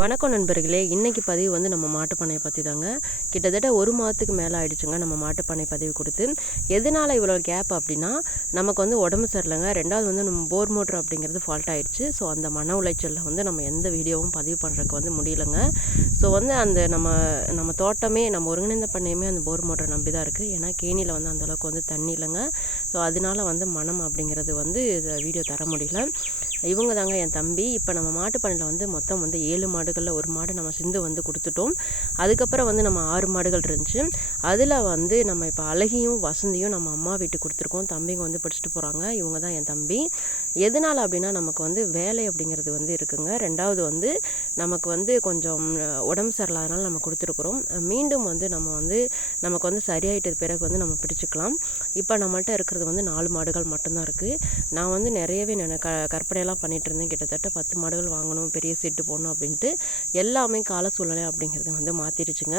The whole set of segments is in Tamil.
வணக்கம் நண்பர்களே இன்றைக்கி பதிவு வந்து நம்ம மாட்டுப்பண்ணையை பற்றி தாங்க கிட்டத்தட்ட ஒரு மாதத்துக்கு மேலே ஆயிடுச்சுங்க நம்ம மாட்டுப்பண்ணை பதிவு கொடுத்து. எதனால் இவ்வளோ கேப் அப்படின்னா நமக்கு வந்து உடம்பு சரியில்லைங்க. ரெண்டாவது வந்து நம்ம போர் மோட்ரு அப்படிங்கிறது ஃபால்ட் ஆகிடுச்சு ஸோ அந்த மன உளைச்சலில் வந்து நம்ம எந்த வீடியோவும் பதிவு பண்ணுறதுக்கு வந்து முடியலைங்க. ஸோ வந்து அந்த நம்ம நம்ம தோட்டமே நம்ம ஒருங்கிணைந்த பண்ணையுமே அந்த போர் மோட்டரை நம்பி தான் இருக்குது ஏன்னா கேணியில் வந்து அந்தளவுக்கு வந்து தண்ணி இல்லைங்க. ஸோ அதனால வந்து மனம் அப்படிங்கிறது வந்து வீடியோ தர முடியல. இவங்க தாங்க என் தம்பி. இப்போ நம்ம மாட்டுப்பண்ணையில் வந்து மொத்தம் வந்து ஏழு மாடுகளில் ஒரு மாடு நம்ம சிந்து வந்து கொடுத்துட்டோம். அதுக்கப்புறம் வந்து நம்ம ஆறு மாடுகள் இருந்துச்சு. அதில் வந்து நம்ம இப்போ அழகியும் வசந்தியும் நம்ம அம்மா வீட்டுக்கு கொடுத்துருக்கோம். தம்பிங்க வந்து படிச்சுட்டு போகிறாங்க இவங்க தான் என் தம்பி. எதனால் அப்படின்னா நமக்கு வந்து வேலை அப்படிங்கிறது வந்து இருக்குங்க. ரெண்டாவது வந்து நமக்கு வந்து கொஞ்சம் உடம்பு சரியில்லாதனால நம்ம கொடுத்துருக்குறோம். மீண்டும் வந்து நம்ம வந்து நமக்கு வந்து சரியாயிட்டது பிறகு வந்து நம்ம பிடிச்சிக்கலாம். இப்போ நம்மள்கிட்ட இருக்கிறது வந்து நாலு மாடுகள் மட்டும்தான் இருக்குது நான் வந்து நிறையவே நான் க கற்பனையெல்லாம் பண்ணிகிட்டு இருந்தேன் கிட்டத்தட்ட பத்து மாடுகள் வாங்கணும் பெரிய செட்டு போடணும் அப்படின்ட்டு. எல்லாமே கால சூழ்நிலை அப்படிங்கிறது வந்து மாற்றிடுச்சுங்க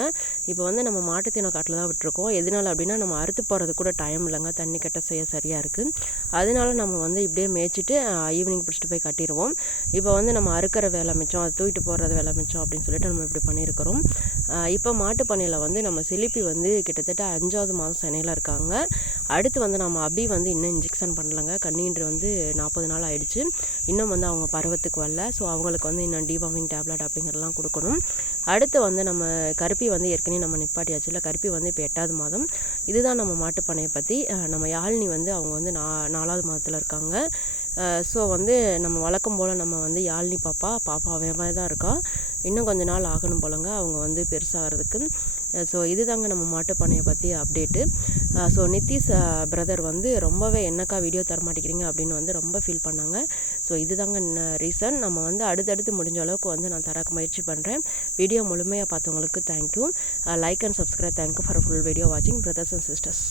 இப்போ வந்து நம்ம மாட்டுத்தீன காட்டில் தான் விட்டுருக்கோம். எதனால் அப்படின்னா நம்ம அறுத்து போகிறது கூட டைம் இல்லைங்க. தண்ணி கட்ட செய்ய சரியாக இருக்குது அதனால நம்ம வந்து இப்படியே மேய்ச்சிட்டு ஈவினிங் பிடிச்சிட்டு போய் கட்டிடுவோம் இப்போ வந்து நம்ம அறுக்கிற வேலை மிச்சம் அதை தூக்கிட்டு போடுறது வேலை மிச்சம் அப்படின்னு சொல்லிட்டு நம்ம இப்படி பண்ணியிருக்கிறோம் இப்போ மாட்டு பண்ணையில் வந்து நம்ம செழிப்பி வந்து கிட்டத்தட்ட அஞ்சாவது மாதம் சென்னையில் இருக்காங்க. அடுத்து வந்து நம்ம அபி வந்து இன்னும் இன்ஜெக்ஷன் பண்ணலங்க. கண்ணீன்று வந்து நாற்பது நாள் ஆயிடுச்சு. இன்னும் வந்து அவங்க பருவத்துக்கு வரல. ஸோ அவங்களுக்கு வந்து இன்னும் டிவார்மிங் டேப்லெட் அப்படிங்கிறதெல்லாம் கொடுக்கணும். அடுத்து வந்து நம்ம கருப்பி வந்து ஏற்கனவே நம்ம நிப்பாட்டியாச்சு இல்லை? கருப்பி வந்து இப்போ எட்டாவது மாதம். இதுதான் நம்ம மாட்டுப்பண்ணையை பற்றி நம்ம யாழினி வந்து அவங்க வந்து நா நாலாவது மாதத்தில் இருக்காங்க. ஸோ வந்து நம்ம வழக்கம் போல் நம்ம வந்து யாழினி பாப்பா பாப்பாவே தான் இருக்கா. இன்னும் கொஞ்ச நாள் ஆகணும் போலங்க அவங்க வந்து பெருசாகிறதுக்கு. ஸோ இதுதாங்க நம்ம மாட்டுப்பானையை பற்றி அப்டேட்டு ஸோ நித்திஷ் பிரதர் வந்து ரொம்பவே என்னக்கா வீடியோ தரமாட்டேங்கிறீங்க அப்படின்னு வந்து ரொம்ப ஃபீல் பண்ணாங்க. ஸோ இதுதாங்க ரீசன் நம்ம வந்து அடுத்தடுத்து முடிஞ்ச அளவுக்கு வந்து நான் தரக்கு முயற்சி பண்ணுறேன் வீடியோ முழுமையாக பார்த்தவங்களுக்கு thank you like and subscribe thank you for full video வாட்சிங் பிரதர்ஸ் அண்ட் சிஸ்டர்ஸ்